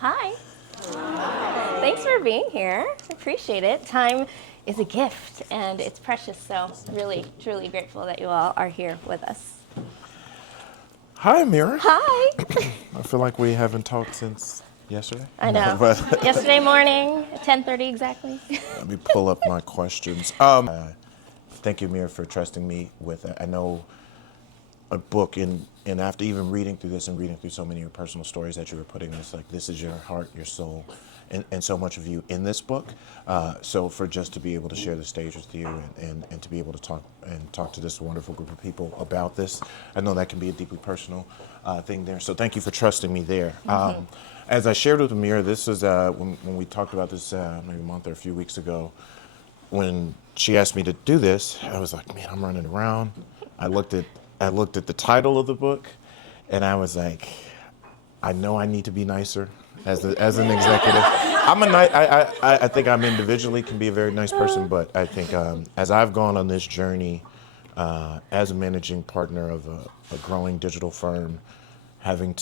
Hi. Thanks for being here. I appreciate it. Time is a gift and it's precious, so really, truly grateful that you all are here with us. Hi, Amira. Hi. I feel like we haven't talked since yesterday. I know. But Yesterday morning, at 10:30 exactly. let me pull up my questions. Thank you, Amira, for trusting me with it. I know a book, and after even reading through this and reading through so many of your personal stories that you were putting, it's like this is your heart, your soul, and so much of you in this book. So for just to be able to share the stage with you and to be able to talk to this wonderful group of people about this, I know that can be a deeply personal thing there. So thank you for trusting me there. As I shared with Amira, this was when we talked about this maybe a month or a few weeks ago. When she asked me to do this, I was like, man, I'm running around. I looked at the title of the book, and I was like, I know I need to be nicer as an executive. I think I'm individually can be a very nice person, but I think as I've gone on this journey as a managing partner of a growing digital firm, I'm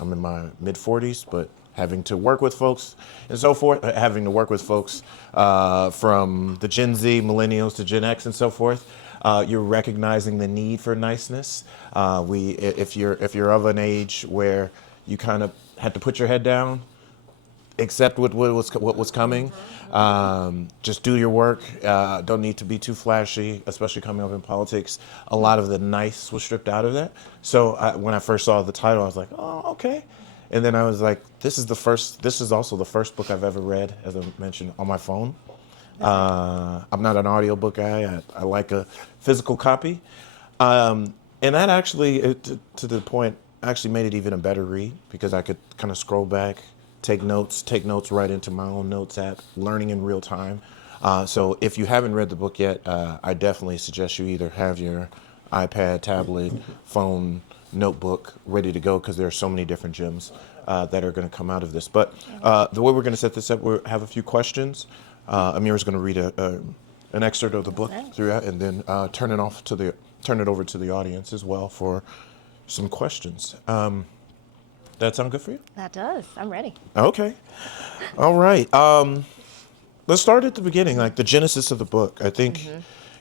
in my mid 40s, but having to work with folks and so forth, having to work with folks from the Gen Z, millennials to Gen X and so forth. You're recognizing the need for niceness. If you're of an age where you kind of had to put your head down, accept what was coming, just do your work. Don't need to be too flashy, especially coming up in politics. A lot of the nice was stripped out of that. So when I first saw the title, I was like, oh, okay. And then I was like, this is also the first book I've ever read, as I mentioned, on my phone. I'm not an audiobook guy. I like a physical copy. And that actually, to the point, actually made it even a better read because I could kind of scroll back, take notes right into my own notes app, learning in real time. So if you haven't read the book yet, I definitely suggest you either have your iPad, tablet, phone, notebook ready to go because there are so many different gems that are going to come out of this. But the way we're going to set this up, we have a few questions. Amira's going to read an excerpt of the book throughout, and then turn it over to the audience as well for some questions. That sound good for you? That does. I'm ready. Okay. All right. Let's start at the beginning, like the genesis of the book. I think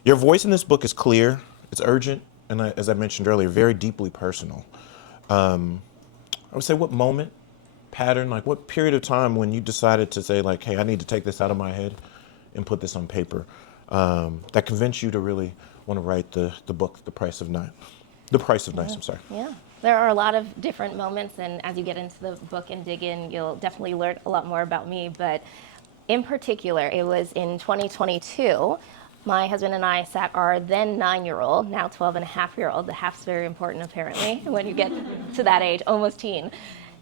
your voice in this book is clear, it's urgent, and as I mentioned earlier, very deeply personal. I would say what moment, pattern, like what period of time when you decided to say like, hey, I need to take this out of my head and put this on paper, that convinced you to really want to write the book, The Price of Nice. The Price of Nice, I'm sorry. Yeah. There are a lot of different moments, and as you get into the book and dig in, you'll definitely learn a lot more about me. But in particular, it was in 2022. My husband and I sat our then 9-year-old, now 12-and-a-half-year-old, the half's very important apparently when you get to that age, almost teen.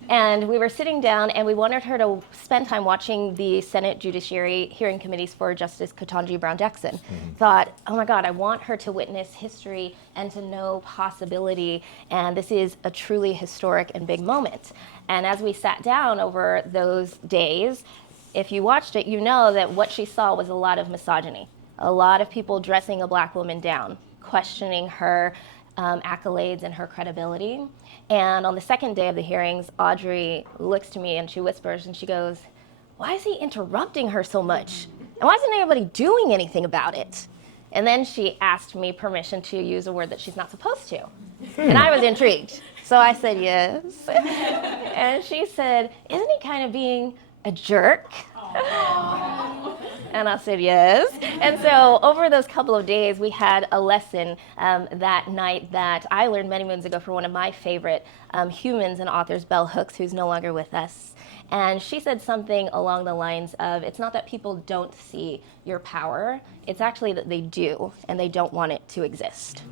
And we were sitting down and we wanted her to spend time watching the Senate Judiciary Hearing Committees for Justice Ketanji Brown Jackson. Thought, oh my God, I want her to witness history and to know possibility. And this is a truly historic and big moment. And as we sat down over those days, if you watched it, you know that what she saw was a lot of misogyny. A lot of people dressing a black woman down, questioning her accolades and her credibility. And on the second day of the hearings, Audrey looks to me and she whispers and she goes, why is he interrupting her so much? And why isn't anybody doing anything about it? And then she asked me permission to use a word that she's not supposed to. And I was intrigued. So I said yes. And she said, isn't he kind of being a jerk? And I said yes. And so over those couple of days, we had a lesson that night that I learned many moons ago from one of my favorite humans and authors, Bell Hooks, who's no longer with us. And she said something along the lines of, it's not that people don't see your power, it's actually that they do, and they don't want it to exist.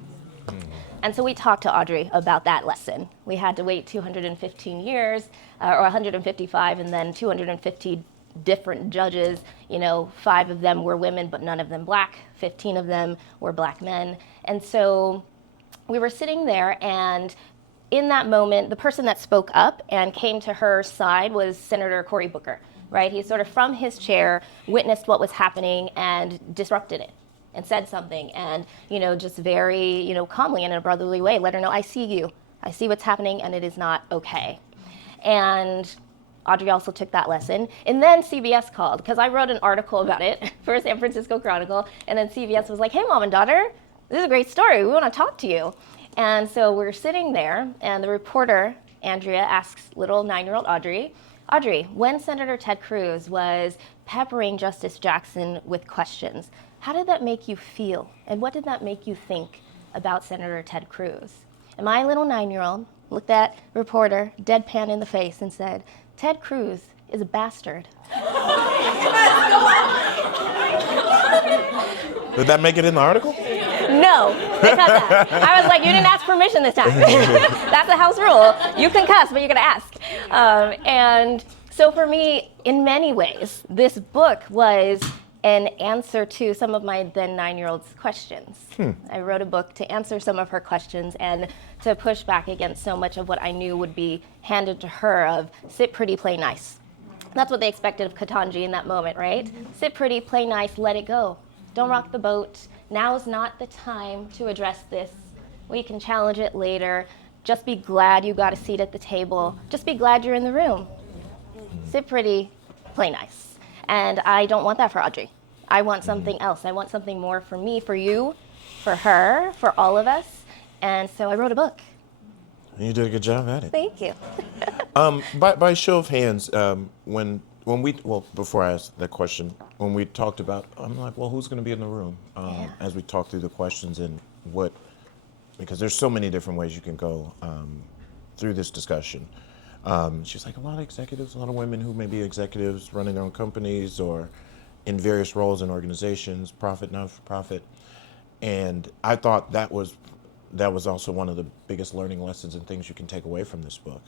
And so we talked to Audrey about that lesson. We had to wait 215 years, or 155, and then 250 different judges. 5 of them were women, but none of them black. 15 of them were black men. And so we were sitting there, and in that moment, the person that spoke up and came to her side was Senator Cory Booker, right? He sort of from his chair witnessed what was happening and disrupted it and said something and, just very, calmly and in a brotherly way, let her know, I see you. I see what's happening and it is not okay. And Audrey also took that lesson. And then CBS called because I wrote an article about it for San Francisco Chronicle. And then CBS was like, hey, mom and daughter, this is a great story. We want to talk to you. And so we're sitting there, and the reporter, Andrea, asks little 9-year-old Audrey, when Senator Ted Cruz was peppering Justice Jackson with questions, how did that make you feel? And what did that make you think about Senator Ted Cruz? And my little 9-year-old looked that reporter deadpan in the face and said, Ted Cruz is a bastard. Did that make it in the article? No, they cut that. I was like, you didn't ask permission this time. That's a house rule. You can cuss, but you're going to ask. And so for me, in many ways, this book was an answer to some of my then 9-year-old's questions. I wrote a book to answer some of her questions and to push back against so much of what I knew would be handed to her of sit pretty, play nice. That's what they expected of Ketanji in that moment, right? Sit pretty, play nice, let it go. Don't rock the boat. Now is not the time to address this. We can challenge it later. Just be glad you got a seat at the table. Just be glad you're in the room. Sit pretty, play nice. And I don't want that for Audrey. I want something else. I want something more for me, for you, for her, for all of us. And so I wrote a book. You did a good job at it. Thank you. By show of hands, before I ask that question, when we talked about, I'm like, well, who's going to be in the room as we talk through the questions and because there's so many different ways you can go through this discussion. She's like, a lot of executives, a lot of women who may be executives running their own companies or in various roles in organizations, profit, not-for-profit. And I thought that was also one of the biggest learning lessons and things you can take away from this book,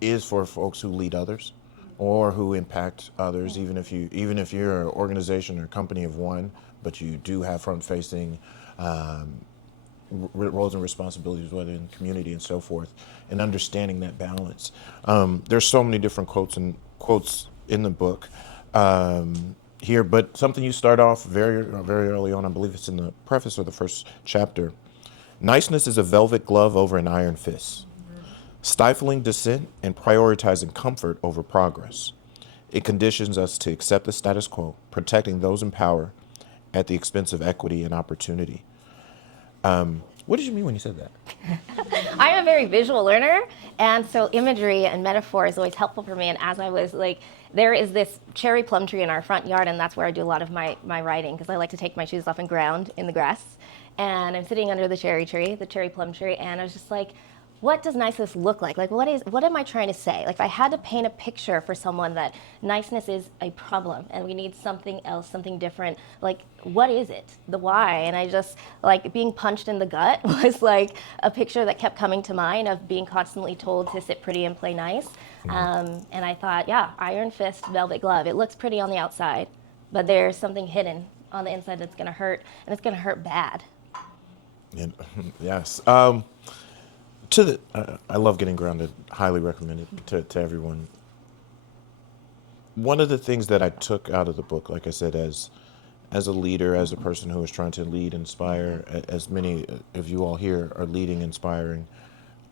is for folks who lead others or who impact others, even if you're an organization or company of one, but you do have front-facing roles and responsibilities, whether in community and so forth, and understanding that balance. There's so many different quotes in the book here, but something you start off very early on, I believe it's in the preface or the first chapter. Niceness is a velvet glove over an iron fist, stifling dissent and prioritizing comfort over progress. It conditions us to accept the status quo, protecting those in power at the expense of equity and opportunity. What did you mean when you said that? I'm a very visual learner, and so imagery and metaphor is always helpful for me. And as I was like, there is this cherry plum tree in our front yard, and that's where I do a lot of my writing, because I like to take my shoes off and ground in the grass. And I'm sitting under the cherry plum tree, and I was just like, what does niceness look like? Like, what am I trying to say? Like, if I had to paint a picture for someone that niceness is a problem and we need something else, something different, like, what is it? The why? And I just, like, being punched in the gut was like a picture that kept coming to mind of being constantly told to sit pretty and play nice. And I thought, yeah, iron fist, velvet glove. It looks pretty on the outside, but there's something hidden on the inside that's gonna hurt, and it's gonna hurt bad. Yes. I love getting grounded. Highly recommend it to everyone. One of the things that I took out of the book, like I said, as a leader, as a person who is trying to lead, inspire, as many of you all here are leading, inspiring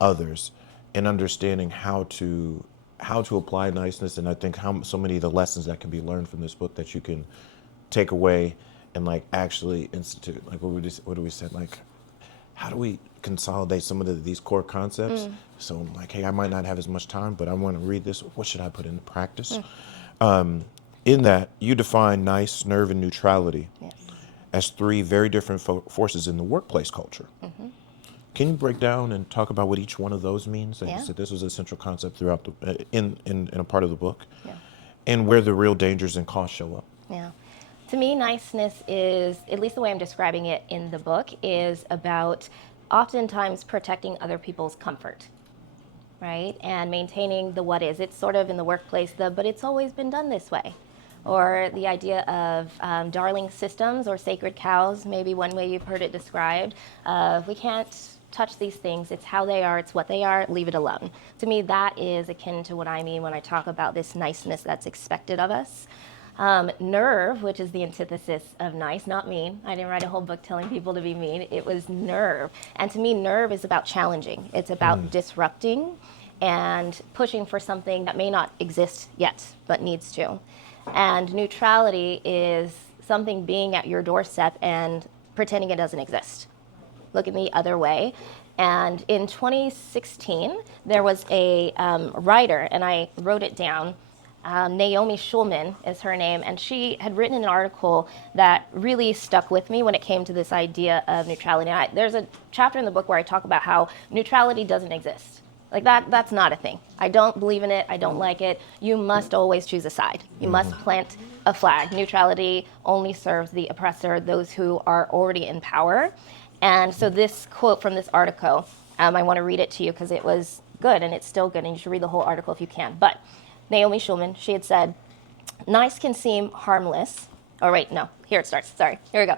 others, and understanding how to apply niceness, and I think how so many of the lessons that can be learned from this book that you can take away and like actually institute. Like what do we say? Like, how do we consolidate some of these core concepts? So I'm like, hey, I might not have as much time, but I want to read this. What should I put into practice? In that, you define nice, nerve, and neutrality as three very different forces in the workplace culture. Can you break down and talk about what each one of those means? Like you said, this was a central concept throughout in a part of the book, and where the real dangers and costs show up. Yeah. To me, niceness is, at least the way I'm describing it in the book, is about oftentimes protecting other people's comfort, right? And maintaining the what is. It's sort of in the workplace, but it's always been done this way. Or the idea of darling systems or sacred cows, maybe one way you've heard it described. We can't touch these things. It's how they are. It's what they are. Leave it alone. To me, that is akin to what I mean when I talk about this niceness that's expected of us. Nerve, which is the antithesis of nice, not mean. I didn't write a whole book telling people to be mean. It was nerve. And to me, nerve is about challenging. It's about disrupting and pushing for something that may not exist yet, but needs to. And neutrality is something being at your doorstep and pretending it doesn't exist, looking the other way. And in 2016, there was a writer, and I wrote it down. Naomi Schulman is her name, and she had written an article that really stuck with me when it came to this idea of neutrality. There's a chapter in the book where I talk about how neutrality doesn't exist. Like that's not a thing. I don't believe in it. I don't like it. You must always choose a side. You must plant a flag. Neutrality only serves the oppressor, those who are already in power. And so this quote from this article, I want to read it to you because it was good, and it's still good, and you should read the whole article if you can. But Naomi Schulman, she had said, nice can seem harmless. Oh, wait, no, here it starts. Sorry, here we go.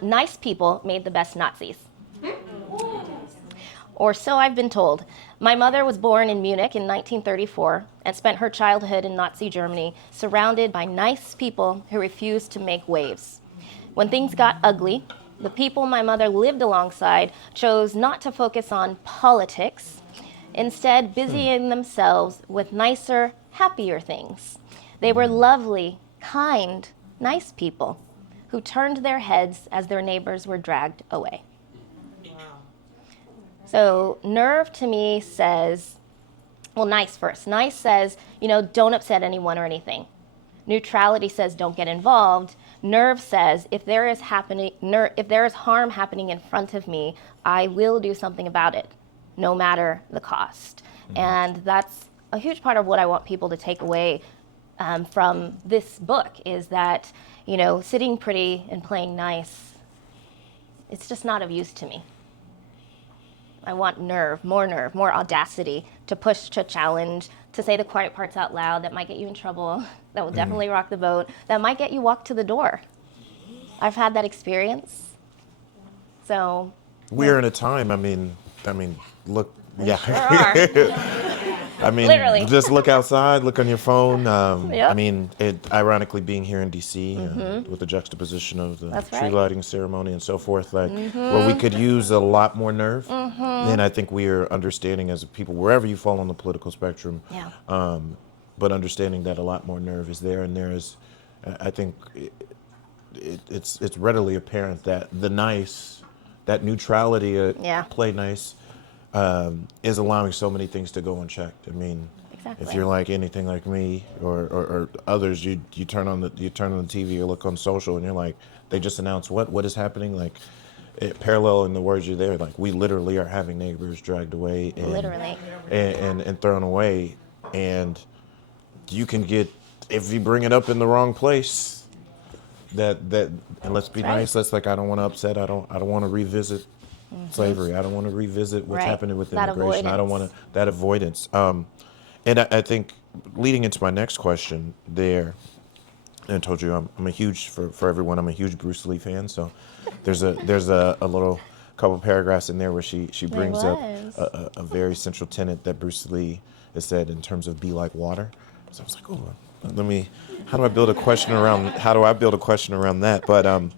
Nice people made the best Nazis. Or so I've been told. My mother was born in Munich in 1934 and spent her childhood in Nazi Germany, surrounded by nice people who refused to make waves. When things got ugly, the people my mother lived alongside chose not to focus on politics, instead busying themselves with nicer, happier things. They were lovely, kind, nice people who turned their heads as their neighbors were dragged away. So nerve to me says, well, nice first. Nice says, don't upset anyone or anything. Neutrality says, don't get involved. Nerve says, if there is harm happening in front of me, I will do something about it, no matter the cost. And that's a huge part of what I want people to take away from this book is that, sitting pretty and playing nice, it's just not of use to me. I want nerve, more audacity to push, to challenge, to say the quiet parts out loud that might get you in trouble, that will definitely rock the boat, that might get you walked to the door. I've had that experience. So we're in a time, look, yeah. Sure are. Literally. Just look outside, look on your phone. Yep. Ironically, being here in D.C. With the juxtaposition of the tree lighting ceremony and so forth, where we could use a lot more nerve. And I think we are understanding as people, wherever you fall on the political spectrum, but understanding that a lot more nerve is there. And there is, I think it's readily apparent that the nice, that neutrality, play nice, is allowing so many things to go unchecked. Exactly. If you're like anything like me or others, you turn on the TV, you look on social, and you're like, they just announced what is happening. Parallel in the words you're there, we literally are having neighbors dragged away and thrown away, and you can get, if you bring it up in the wrong place, that and let's be nice. That's I don't want to upset. I don't want to revisit slavery. I don't want to revisit what's happening with that immigration. Avoidance. I don't want that avoidance. And I think leading into my next question there, and I told you I'm a huge, for everyone, I'm a huge Bruce Lee fan. So there's a little couple paragraphs in there where she brings up a very central tenet that Bruce Lee has said in terms of be like water. So I was like, oh, how do I build a question around that? But I'm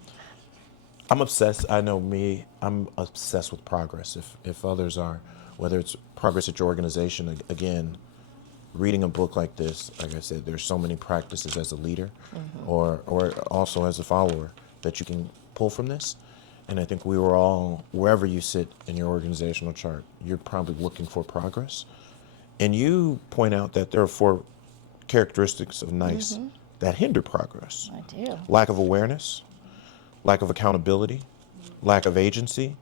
obsessed. I know me. I'm obsessed with progress. If others are, whether it's progress at your organization, again, reading a book like this, like I said, there's so many practices as a leader, or also as a follower that you can pull from this. And I think we were all, wherever you sit in your organizational chart, you're probably looking for progress. And you point out that there are 4 characteristics of nice that hinder progress. I do. Lack of awareness, lack of accountability, lack of agency,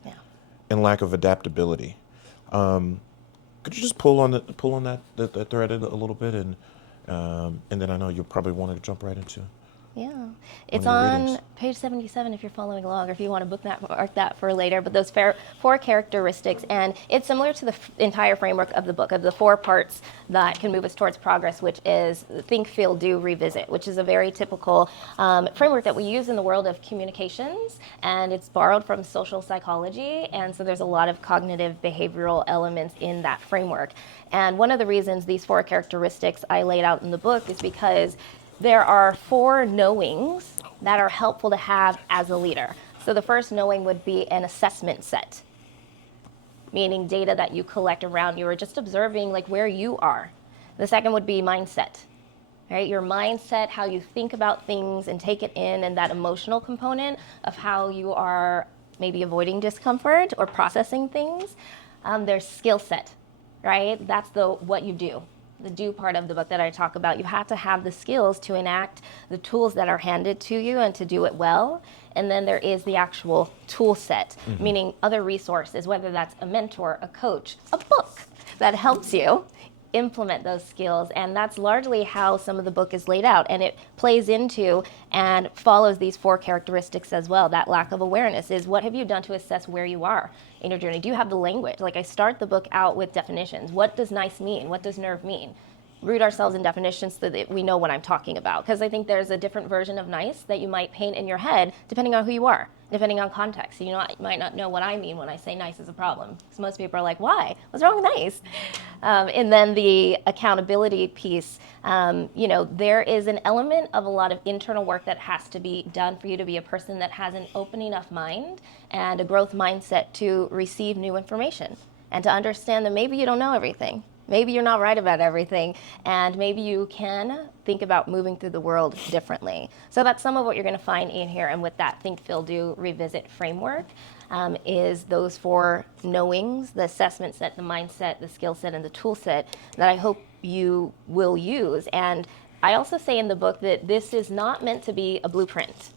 and lack of adaptability. Could you just pull on that thread a little bit, and then I know you'll probably want to jump right into. Yeah, it's on page 77 if you're following along, or if you want to bookmark that for later. But those 4 characteristics, and it's similar to the entire framework of the book, of the 4 parts that can move us towards progress, which is think, feel, do, revisit, which is a very typical framework that we use in the world of communications, and it's borrowed from social psychology, and so there's a lot of cognitive behavioral elements in that framework. And one of the reasons these 4 characteristics I laid out in the book is because there are 4 knowings that are helpful to have as a leader. So the first knowing would be an assessment set. meaning data that you collect around you or just observing like where you are. The second would be mindset, right? Your mindset, how you think about things and take it in, and that emotional component of how you are maybe avoiding discomfort or processing things. There's skill set, right? That's what you do. The do part of the book that I talk about. You have to have the skills to enact the tools that are handed to you and to do it well. And then there is the actual tool set, meaning other resources, whether that's a mentor, a coach, a book that helps you implement those skills. And that's largely how some of the book is laid out. And it plays into and follows these 4 characteristics as well. That lack of awareness is, what have you done to assess where you are in your journey? Do you have the language? Like, I start the book out with definitions. What does nice mean? What does nerve mean? Root ourselves in definitions so that we know what I'm talking about. Because I think there's a different version of nice that you might paint in your head depending on who you are, depending on context. You might not know what I mean when I say nice is a problem. Because most people are like, why? What's wrong with nice? And then the accountability piece, there is an element of a lot of internal work that has to be done for you to be a person that has an open enough mind and a growth mindset to receive new information and to understand that maybe you don't know everything. Maybe you're not right about everything, and maybe you can think about moving through the world differently. So that's some of what you're going to find in here. And with that Think, Feel, Do, Revisit framework is those 4 knowings, the assessment set, the mindset, the skill set, and the tool set that I hope you will use. And I also say in the book that this is not meant to be a blueprint.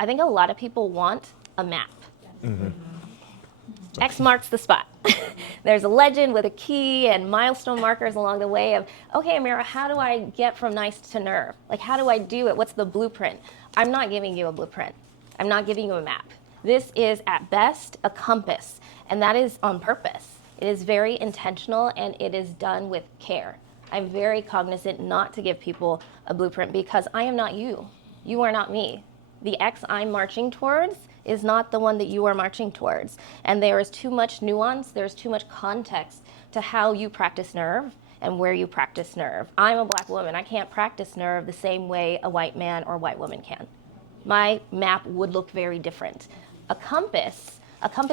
I think a lot of people want a map. Mm-hmm. X marks the spot. There's a legend with a key and milestone markers along the way of, okay, Amira, how do I get from nice to nerve? Like, how do I do it? What's the blueprint? I'm not giving you a blueprint. I'm not giving you a map. This is, at best, a compass, and that is on purpose. It is very intentional, and it is done with care. I'm very cognizant not to give people a blueprint because I am not you. You are not me. The X I'm marching towards is not the one that you are marching towards. And there is too much nuance, there's too much context to how you practice nerve and where you practice nerve. I'm a Black woman. I can't practice nerve the same way a white man or white woman can. My map would look very different. A compass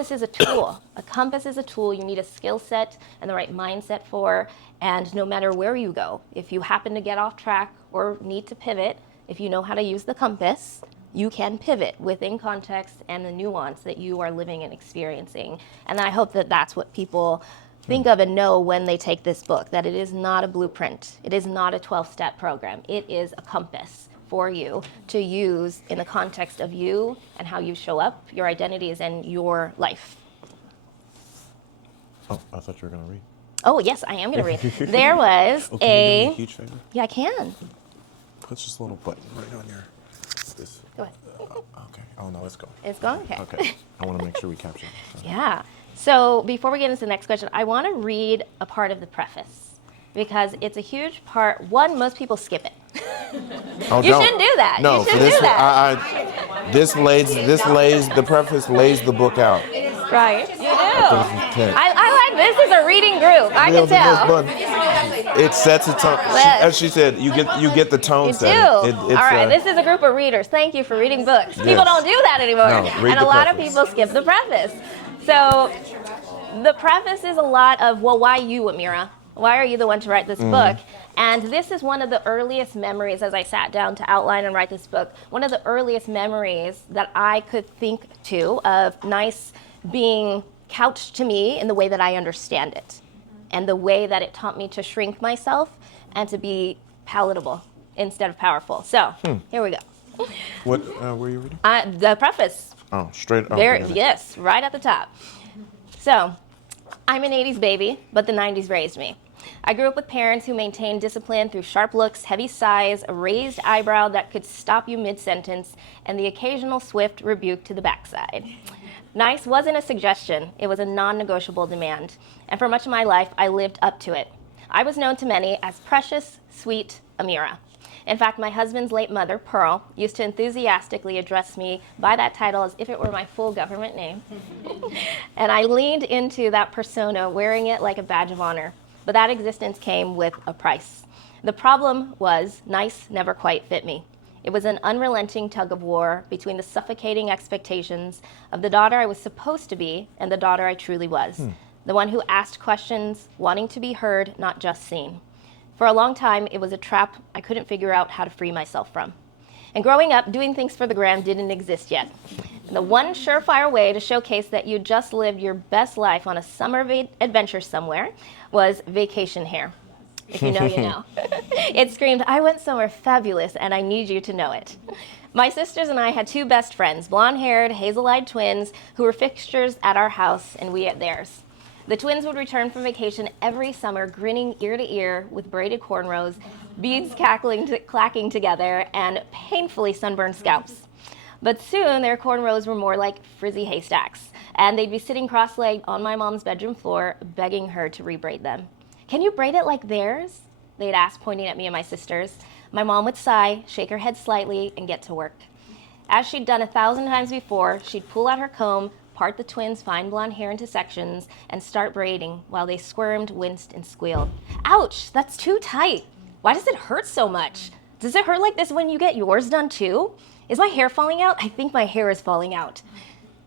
is a tool. A compass is a tool you need a skill set and the right mindset for. And no matter where you go, if you happen to get off track or need to pivot, if you know how to use the compass, you can pivot within context and the nuance that you are living and experiencing. And I hope that that's what people think of and know when they take this book, that it is not a blueprint. It is not a 12-step program. It is a compass for you to use in the context of you and how you show up, your identities, and your life. Oh, I thought you were going to read. Oh, yes, I am going to read. There was can you do me a huge favor? Yeah, I can. Put just a little button right on your... This. Go ahead. Okay. Oh, no, let's go. It's gone? Okay. Okay. I want to make sure we capture it. So. Yeah. So before we get into the next question, I want to read a part of the preface because it's a huge part. One, most people skip it. Oh, you shouldn't do that. No, you shouldn't do that. The preface lays the book out. Right. You do. I like this. Is a reading group. I can tell. It sets a tone. As she said, you get the tone set. You do. All right. This is a group of readers. Thank you for reading books. Yes. People don't do that anymore. No, and a lot of people skip the preface. So the preface is a lot of, well, why you, Amira? Why are you the one to write this book? And this is one of the earliest memories, as I sat down to outline and write this book, one of the earliest memories that I could think to of nice being couched to me in the way that I understand it and the way that it taught me to shrink myself and to be palatable instead of powerful. So here we go. What were you reading? The preface. Oh, straight up. There, yes, right at the top. So I'm an 80s baby, but the 90s raised me. I grew up with parents who maintained discipline through sharp looks, heavy sighs, a raised eyebrow that could stop you mid-sentence, and the occasional swift rebuke to the backside. Nice wasn't a suggestion, it was a non-negotiable demand. And for much of my life, I lived up to it. I was known to many as precious, sweet Amira. In fact, my husband's late mother, Pearl, used to enthusiastically address me by that title as if it were my full government name. And I leaned into that persona, wearing it like a badge of honor. But that existence came with a price. The problem was, nice never quite fit me. It was an unrelenting tug of war between the suffocating expectations of the daughter I was supposed to be and the daughter I truly was. The one who asked questions, wanting to be heard, not just seen. For a long time, it was a trap I couldn't figure out how to free myself from. And growing up, doing things for the gram didn't exist yet. And the one surefire way to showcase that you just lived your best life on a summer adventure somewhere was vacation hair. If you know, you know. It screamed, I went somewhere fabulous and I need you to know it. My sisters and I had two best friends, blonde-haired, hazel-eyed twins who were fixtures at our house and we at theirs. The twins would return from vacation every summer, grinning ear to ear with braided cornrows, beads clacking together, and painfully sunburned scalps. But soon their cornrows were more like frizzy haystacks, and they'd be sitting cross-legged on my mom's bedroom floor, begging her to rebraid them. Can you braid it like theirs? They'd ask, pointing at me and my sisters. My mom would sigh, shake her head slightly, and get to work. As she'd done 1,000 times before, she'd pull out her comb, part the twins' fine blonde hair into sections, and start braiding while they squirmed, winced, and squealed. Ouch, that's too tight. Why does it hurt so much? Does it hurt like this when you get yours done too? Is my hair falling out? I think my hair is falling out.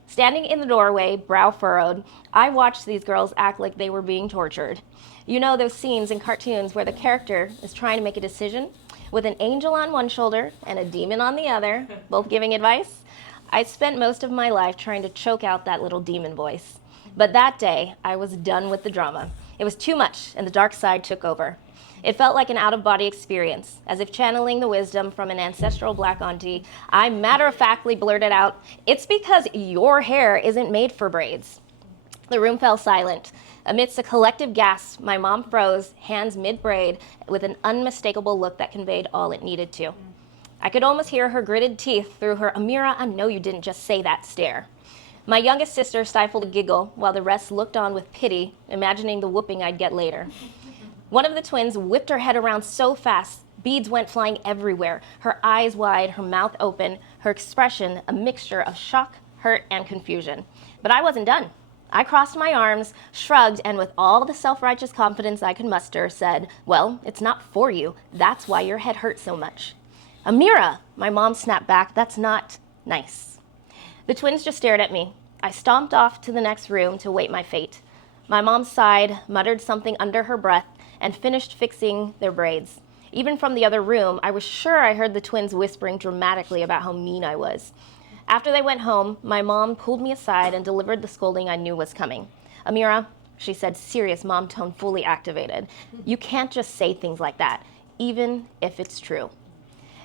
Standing in the doorway, brow furrowed, I watched these girls act like they were being tortured. You know those scenes in cartoons where the character is trying to make a decision with an angel on one shoulder and a demon on the other, both giving advice? I spent most of my life trying to choke out that little demon voice. But that day, I was done with the drama. It was too much, and the dark side took over. It felt like an out-of-body experience, as if channeling the wisdom from an ancestral black auntie. I matter-of-factly blurted out, "It's because your hair isn't made for braids." The room fell silent. Amidst a collective gasp, my mom froze, hands mid-braid, with an unmistakable look that conveyed all it needed to. I could almost hear her gritted teeth through her "Amira, I know you didn't just say that" stare. My youngest sister stifled a giggle, while the rest looked on with pity, imagining the whooping I'd get later. One of the twins whipped her head around so fast, beads went flying everywhere, her eyes wide, her mouth open, her expression a mixture of shock, hurt, and confusion. But I wasn't done. I crossed my arms, shrugged, and with all the self-righteous confidence I could muster, said, "Well, it's not for you. That's why your head hurts so much." "Amira," my mom snapped back, "that's not nice." The twins just stared at me. I stomped off to the next room to wait my fate. My mom sighed, muttered something under her breath, and finished fixing their braids. Even from the other room, I was sure I heard the twins whispering dramatically about how mean I was. After they went home, my mom pulled me aside and delivered the scolding I knew was coming. "Amira," she said, serious mom tone fully activated, "you can't just say things like that, even if it's true."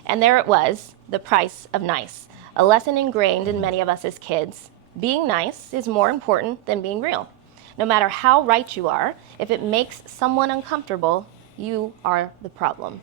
And there it was, the price of nice, a lesson ingrained in many of us as kids. Being nice is more important than being real. No matter how right you are, if it makes someone uncomfortable, you are the problem.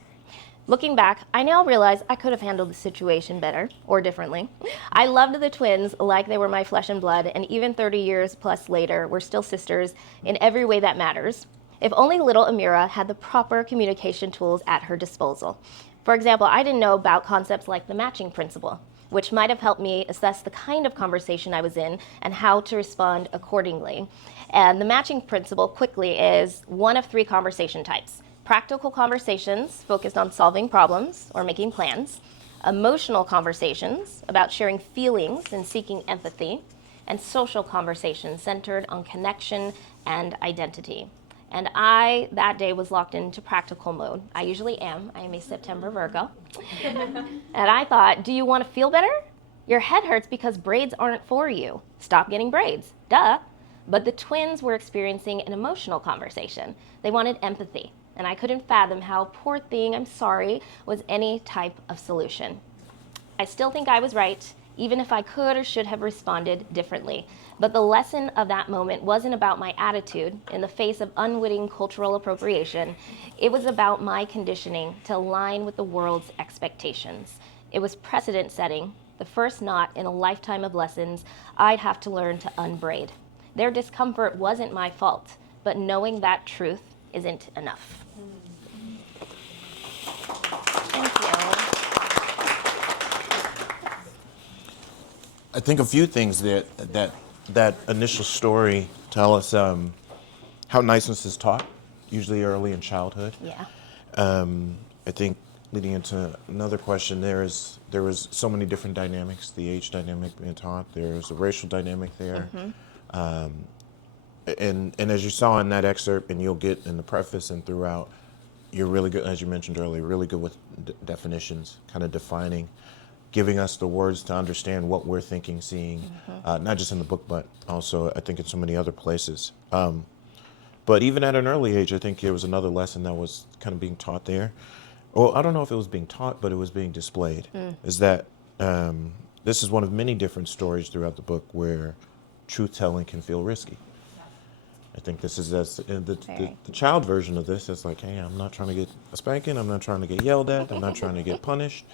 Looking back, I now realize I could have handled the situation better or differently. I loved the twins like they were my flesh and blood, and even 30 years plus later, we're still sisters in every way that matters. If only little Amira had the proper communication tools at her disposal. For example, I didn't know about concepts like the matching principle, which might have helped me assess the kind of conversation I was in and how to respond accordingly. And the matching principle quickly is one of three conversation types: practical conversations focused on solving problems or making plans, emotional conversations about sharing feelings and seeking empathy, and social conversations centered on connection and identity. And I, that day, was locked into practical mode. I usually am. I am a September Virgo. And I thought, do you want to feel better? Your head hurts because braids aren't for you. Stop getting braids. Duh. But the twins were experiencing an emotional conversation. They wanted empathy. And I couldn't fathom how "poor thing, I'm sorry" was any type of solution. I still think I was right, even if I could or should have responded differently. But the lesson of that moment wasn't about my attitude in the face of unwitting cultural appropriation. It was about my conditioning to align with the world's expectations. It was precedent setting, the first knot in a lifetime of lessons I'd have to learn to unbraid. Their discomfort wasn't my fault, but knowing that truth isn't enough. Thank you. I think a few things that initial story tell us how niceness is taught, usually early in childhood. Yeah. I think leading into another question, there was so many different dynamics. The age dynamic being taught. There's a racial dynamic there. And as you saw in that excerpt, and you'll get in the preface and throughout, you're really good, as you mentioned earlier, really good with definitions, kind of defining, giving us the words to understand what we're thinking, seeing, not just in the book, but also I think in so many other places. But even at an early age, I think there was another lesson that was kind of being taught there. Well, I don't know if it was being taught, but it was being displayed. Is that this is one of many different stories throughout the book where truth-telling can feel risky. I think this is the child version of this. It's like, hey, I'm not trying to get a spanking. I'm not trying to get yelled at. I'm not trying to get punished.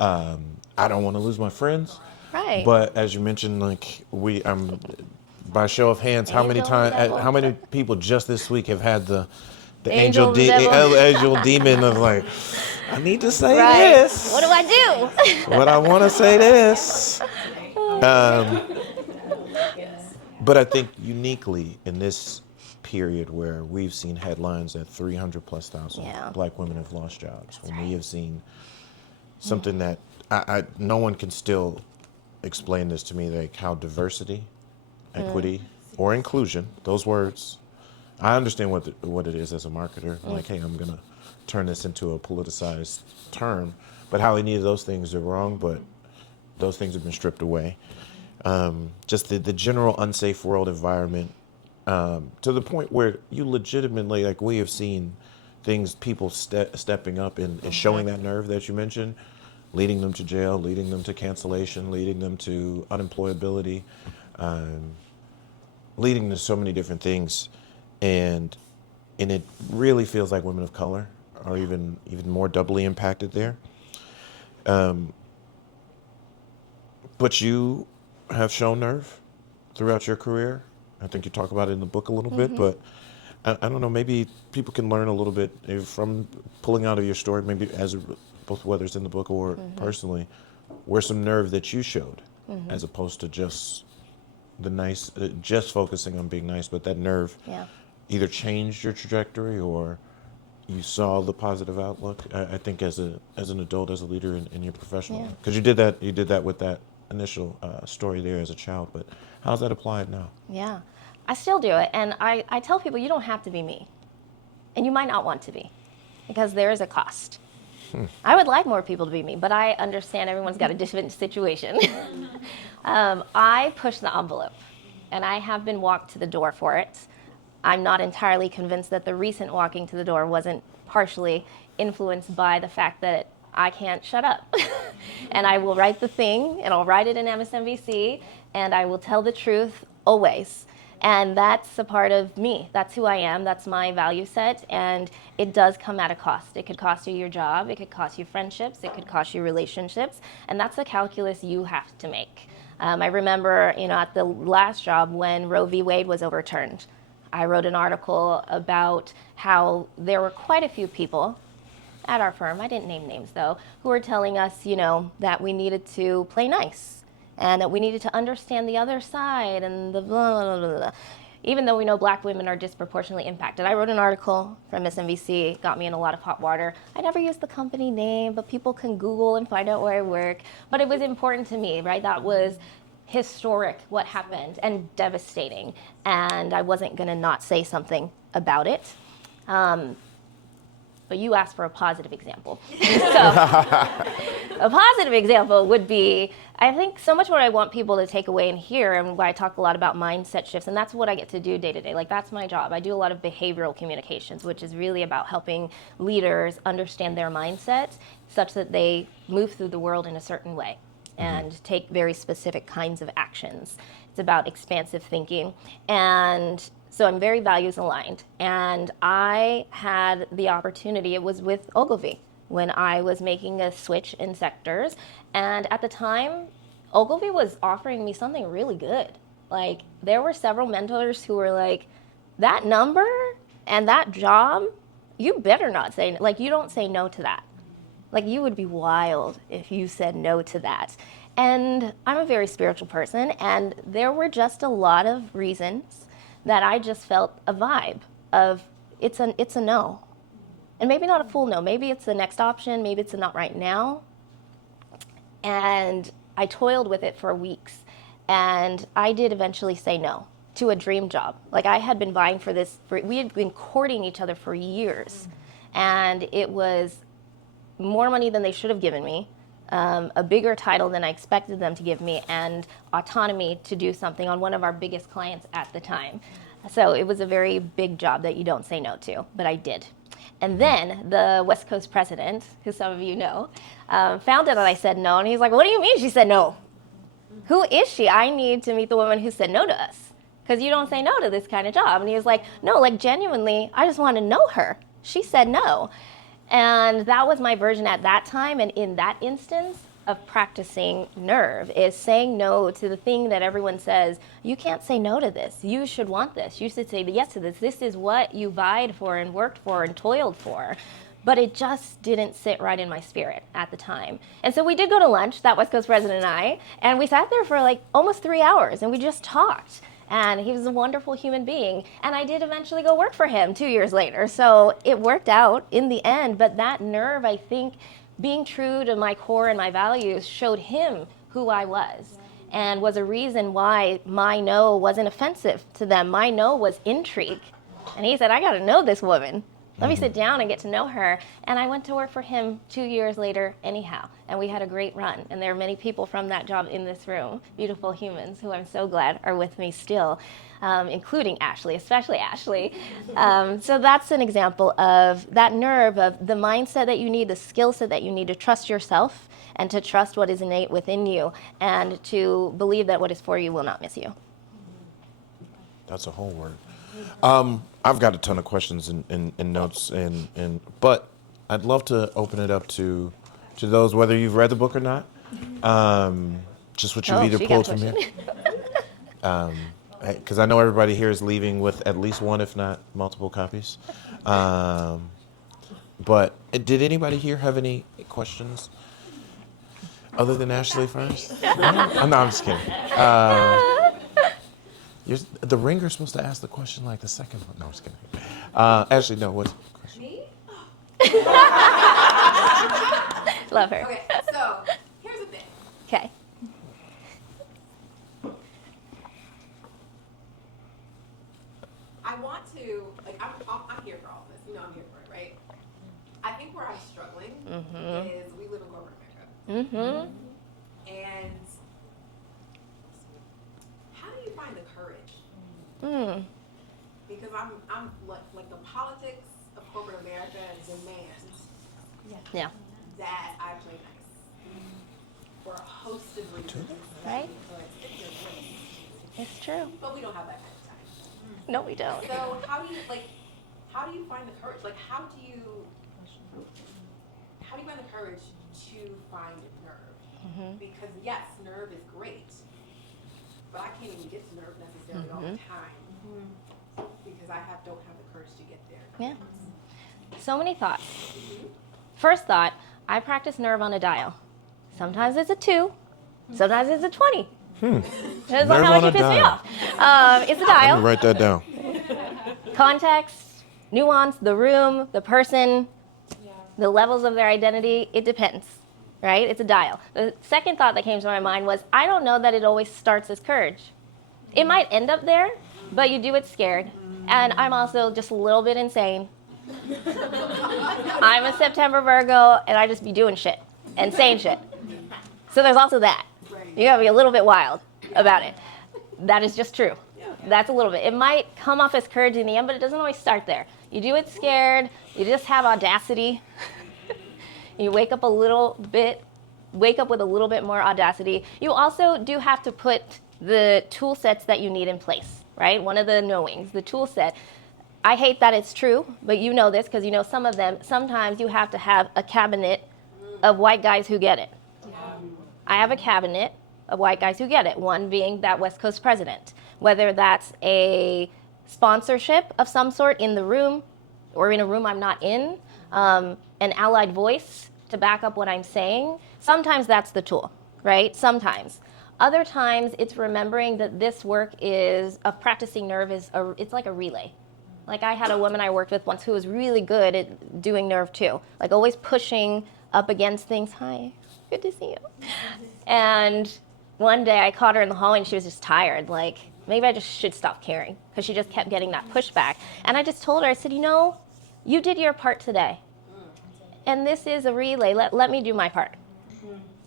I don't want to lose my friends. Right. But as you mentioned, like by show of hands, how many people just this week have had the angel demon of like, I need to say this. What do I do? But I want to say this. But I think uniquely in this period where we've seen headlines that 300,000+ Black women have lost jobs, when we have seen something that no one can still explain this to me, like how diversity, equity, or inclusion, those words, I understand what it is as a marketer. Like, hey, I'm gonna turn this into a politicized term, but how any of those things are wrong, but those things have been stripped away. Just the general unsafe world environment, to the point where you legitimately, like we have seen things, people stepping up and showing that nerve that you mentioned, leading them to jail, leading them to cancellation, leading them to unemployability, leading to so many different things. And it really feels like women of color are even more doubly impacted there. But you have shown nerve throughout your career. I think you talk about it in the book a little bit, but I don't know, maybe people can learn a little bit from pulling out of your story, maybe both whether it's in the book or personally, where some nerve that you showed, as opposed to just just focusing on being nice, but that nerve either changed your trajectory or you saw the positive outlook. I think as an adult, as a leader in your professional, because you did that with that initial story there as a child, but how's that applied now? Yeah, I still do it. And I tell people you don't have to be me. And you might not want to be, because there is a cost. I would like more people to be me, but I understand everyone's got a different situation. I push the envelope, and I have been walked to the door for it. I'm not entirely convinced that the recent walking to the door wasn't partially influenced by the fact that I can't shut up. And I will write the thing, and I'll write it in MSNBC, and I will tell the truth always. And that's a part of me. That's who I am. That's my value set. And it does come at a cost. It could cost you your job. It could cost you friendships. It could cost you relationships. And that's the calculus you have to make. I remember, at the last job when Roe v. Wade was overturned, I wrote an article about how there were quite a few people at our firm, I didn't name names though, who were telling us, that we needed to play nice and that we needed to understand the other side and the blah, blah, blah, blah. Even though we know Black women are disproportionately impacted. I wrote an article from MSNBC, got me in a lot of hot water. I never used the company name, but people can Google and find out where I work. But it was important to me, right? That was historic, what happened, and devastating. And I wasn't gonna not say something about it. But you asked for a positive example. So a positive example would be, I think so much what I want people to take away and hear, and why I talk a lot about mindset shifts, and that's what I get to do day to day. Like, that's my job. I do a lot of behavioral communications, which is really about helping leaders understand their mindset such that they move through the world in a certain way and take very specific kinds of actions. It's about expansive thinking. And so I'm very values aligned. And I had the opportunity, it was with Ogilvy, when I was making a switch in sectors. And at the time, Ogilvy was offering me something really good. Like, there were several mentors who were like, that number and that job, you better not say, like, you don't say no to that. Like, you would be wild if you said no to that. And I'm a very spiritual person, and there were just a lot of reasons that I just felt a vibe of it's a no. And maybe not a full no, maybe it's the next option, maybe it's a not right now. And I toiled with it for weeks. And I did eventually say no to a dream job. Like I had been vying for this, we had been courting each other for years. And it was more money than they should have given me, a bigger title than I expected them to give me, and autonomy to do something on one of our biggest clients at the time. So it was a very big job that you don't say no to, but I did. And then the West Coast president, who some of you know, found out that I said no, and he's like, what do you mean she said no? Who is she? I need to meet the woman who said no to us, because you don't say no to this kind of job. And he was like, no, like genuinely, I just want to know her. She said no. And that was my version at that time, and in that instance of practicing nerve is saying no to the thing that everyone says, you can't say no to this, you should want this, you should say yes to this is what you vied for and worked for and toiled for. But it just didn't sit right in my spirit at the time. And so we did go to lunch, that West Coast president and we sat there for like almost 3 hours and we just talked. And he was a wonderful human being. And I did eventually go work for him 2 years later. So it worked out in the end. But that nerve, I think, being true to my core and my values showed him who I was and was a reason why my no wasn't offensive to them. My no was intrigue. And he said, I got to know this woman. Let me sit down and get to know her. And I went to work for him 2 years later anyhow. And we had a great run. And there are many people from that job in this room, beautiful humans who I'm so glad are with me still, including Ashley, especially Ashley. So that's an example of that nerve of the mindset that you need, the skill set that you need to trust yourself and to trust what is innate within you and to believe that what is for you will not miss you. That's a whole word. I've got a ton of questions and notes, but I'd love to open it up to those, whether you've read the book or not. Just what you've either pulled from here. Because I know everybody here is leaving with at least one, if not multiple copies. But did anybody here have any questions other than Ashley first? No, I'm just kidding. The ringer's supposed to ask the question like the second one. No, I'm just kidding. Ashley, no, what's the question? Me? Love her. Okay, so here's the thing. Okay. I want to, like, I'm here for all of this. You know I'm here for it, right? I think where I'm struggling is we live in corporate America. And how do you find the courage? Because I'm like the politics of corporate America demands Yeah. that I play nice for a host of reasons. Right? Because it's your race. It's true. But we don't have that kind of time. No, we don't. So how do you find the courage? Like how do you find the courage to find nerve? Because yes, nerve is great, but I can't even get to nerve necessarily all the time because I don't have the courage to get there. Yeah. So many thoughts. First thought, I practice nerve on a dial. Sometimes it's a 2, sometimes it's a 20. Depends on how much you piss me off. It's a Let dial. me write that down. Context, nuance, the room, the person, the levels of their identity, it depends, right? It's a dial. The second thought that came to my mind was, I don't know that it always starts as courage. It might end up there, but you do it scared. And I'm also just a little bit insane. I'm a September Virgo, and I just be doing shit and saying shit. So there's also that. You gotta be a little bit wild about it. That is just true. That's a little bit. It might come off as courage in the end, but it doesn't always start there. You do it scared. You just have audacity. You wake up with a little bit more audacity. You also do have to put the tool sets that you need in place, right? One of the knowings, the tool set. I hate that it's true, but you know this because you know some of them. Sometimes you have to have a cabinet of white guys who get it. I have a cabinet of white guys who get it, one being that West Coast president. Whether that's a sponsorship of some sort in the room or in a room I'm not in, an allied voice to back up what I'm saying. Sometimes that's the tool, right? Sometimes. Other times it's remembering that this work is, of practicing nerve it's like a relay. Like I had a woman I worked with once who was really good at doing nerve too, like always pushing up against things. Hi, good to see you. And one day I caught her in the hallway and she was just tired. Like maybe I just should stop caring because she just kept getting that pushback. And I just told her, I said, you did your part today. And this is a relay. Let me do my part.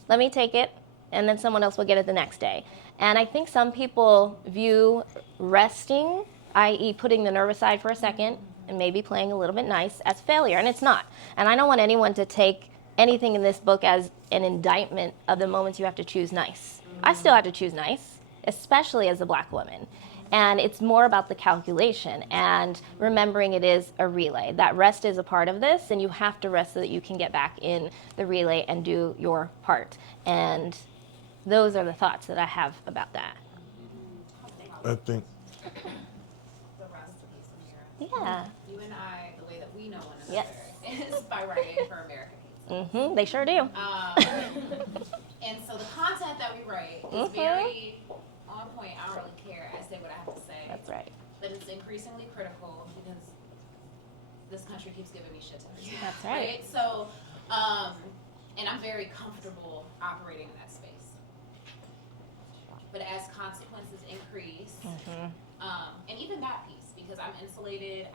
Let me take it, and then someone else will get it the next day. And I think some people view resting, i.e. putting the nerve aside for a second and maybe playing a little bit nice, as failure, and it's not. And I don't want anyone to take anything in this book as an indictment of the moments you have to choose nice. I still have to choose nice, especially as a Black woman. And it's more about the calculation and remembering it is a relay. That rest is a part of this, and you have to rest so that you can get back in the relay and do your part. And those are the thoughts that I have about that. I think. The rest of this, Amira. Yeah. You and I, the way that we know one Yes. another is by writing for America Pizza. They sure do. And so the content that we write is very on point. I don't really care. I say what I have to say. That's right. But it's increasingly critical because this country keeps giving me shit to do. That's right. So, and I'm very comfortable operating in that space. But as consequences increase, and even that piece, because I'm insulated,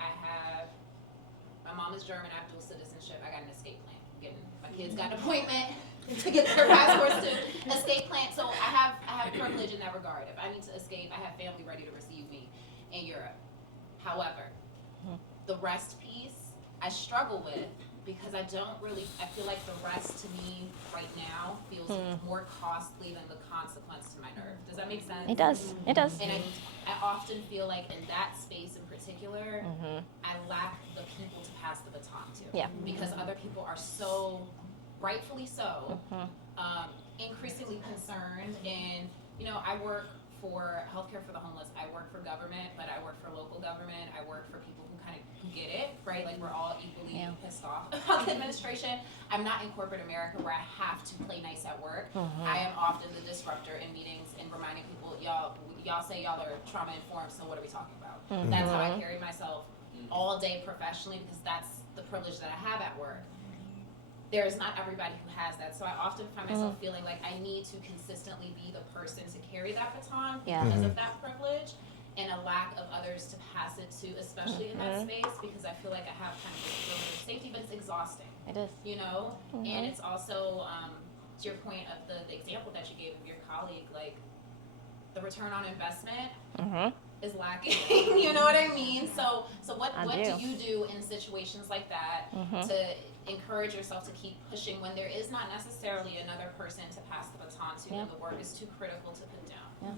my mom is German, I have dual citizenship, I got an escape plan. My kids got an appointment to get their passports to escape plan. So I have privilege in that regard. If I need to escape, I have family ready to receive me in Europe. However, the rest piece I struggle with because I feel like the rest to me right now feels more costly than the consequence to my nerve. Does that make sense? It does. It does. And I often feel like in that space in particular, I lack the people to pass the baton to. Yeah. Because other people are so, rightfully so, increasingly concerned. And, I work for healthcare for the homeless. I work for government, but I work for local government. I work for people who get it, right? Like we're all equally pissed off about the administration. I'm not in corporate America where I have to play nice at work. I am often the disruptor in meetings and reminding people, y'all say y'all are trauma informed, so what are we talking about? That's how I carry myself all day professionally because that's the privilege that I have at work. There's not everybody who has that, so I often find myself feeling like I need to consistently be the person to carry that baton because of that privilege. And a lack of others to pass it to, especially in that space, because I feel like I have kind of this feeling of safety, but it's exhausting. It is. And it's also, to your point of the example that you gave of your colleague, like the return on investment is lacking. You know what I mean? So what do you do in situations like that to encourage yourself to keep pushing when there is not necessarily another person to pass the baton to and the work is too critical to put down?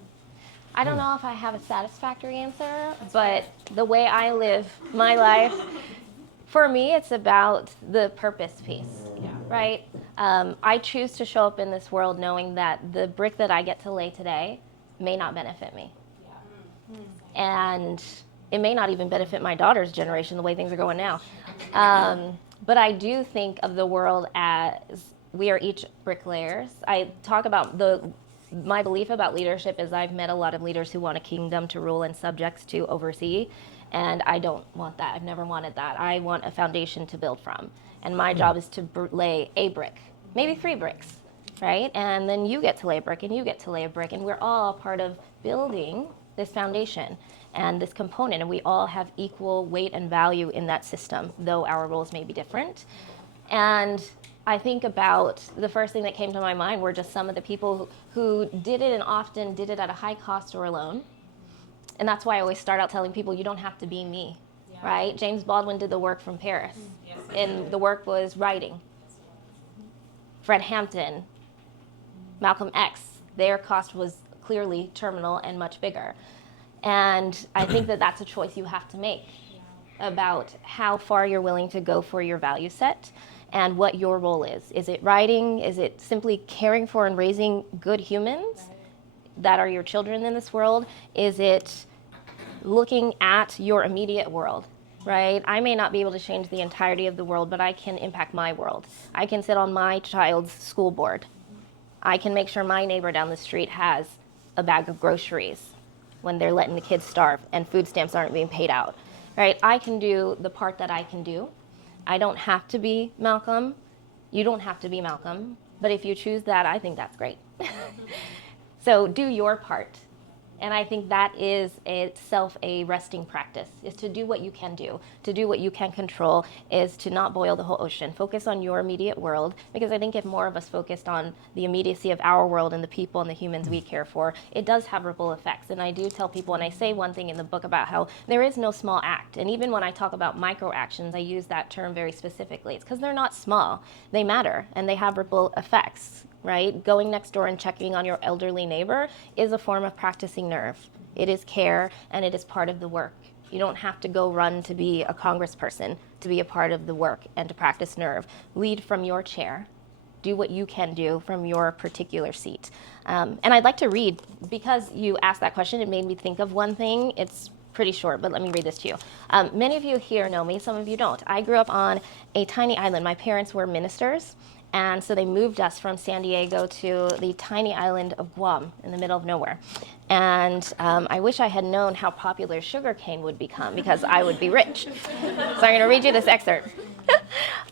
I don't know if I have a satisfactory answer, but the way I live my life, for me, it's about the purpose piece, right? I choose to show up in this world knowing that the brick that I get to lay today may not benefit me. And it may not even benefit my daughter's generation the way things are going now. But I do think of the world as we are each bricklayers. I talk about my belief about leadership is I've met a lot of leaders who want a kingdom to rule and subjects to oversee, and I don't want that. I've never wanted that. I want a foundation to build from, and my job is to lay a brick, maybe 3 bricks, right? And then you get to lay a brick, and you get to lay a brick, and we're all part of building this foundation and this component, and we all have equal weight and value in that system, though our roles may be different. And I think about the first thing that came to my mind were just some of the people who did it and often did it at a high cost or alone. And that's why I always start out telling people you don't have to be me, right? James Baldwin did the work from Paris, and the work was writing. Fred Hampton, Malcolm X, their cost was clearly terminal and much bigger. And I think that that's a choice you have to make about how far you're willing to go for your value set and what your role is. Is it writing? Is it simply caring for and raising good humans that are your children in this world? Is it looking at your immediate world, right? I may not be able to change the entirety of the world, but I can impact my world. I can sit on my child's school board. I can make sure my neighbor down the street has a bag of groceries when they're letting the kids starve and food stamps aren't being paid out. right? I can do the part that I can do. I don't have to be Malcolm. You don't have to be Malcolm. But if you choose that, I think that's great. So do your part. And I think that is itself a resting practice, is to do what you can do. To do what you can control is to not boil the whole ocean. Focus on your immediate world, because I think if more of us focused on the immediacy of our world and the people and the humans we care for, it does have ripple effects. And I do tell people, and I say one thing in the book about how there is no small act. And even when I talk about micro actions, I use that term very specifically. It's because they're not small. They matter, and they have ripple effects. Right? Going next door and checking on your elderly neighbor is a form of practicing nerve. It is care, and it is part of the work. You don't have to go run to be a congressperson to be a part of the work and to practice nerve. Lead from your chair. Do what you can do from your particular seat. And I'd like to read, because you asked that question, it made me think of one thing. It's pretty short, but let me read this to you. Many of you here know me, some of you don't. I grew up on a tiny island. My parents were ministers. And so they moved us from San Diego to the tiny island of Guam in the middle of nowhere. And I wish I had known how popular sugarcane would become, because I would be rich. So I'm going to read you this excerpt.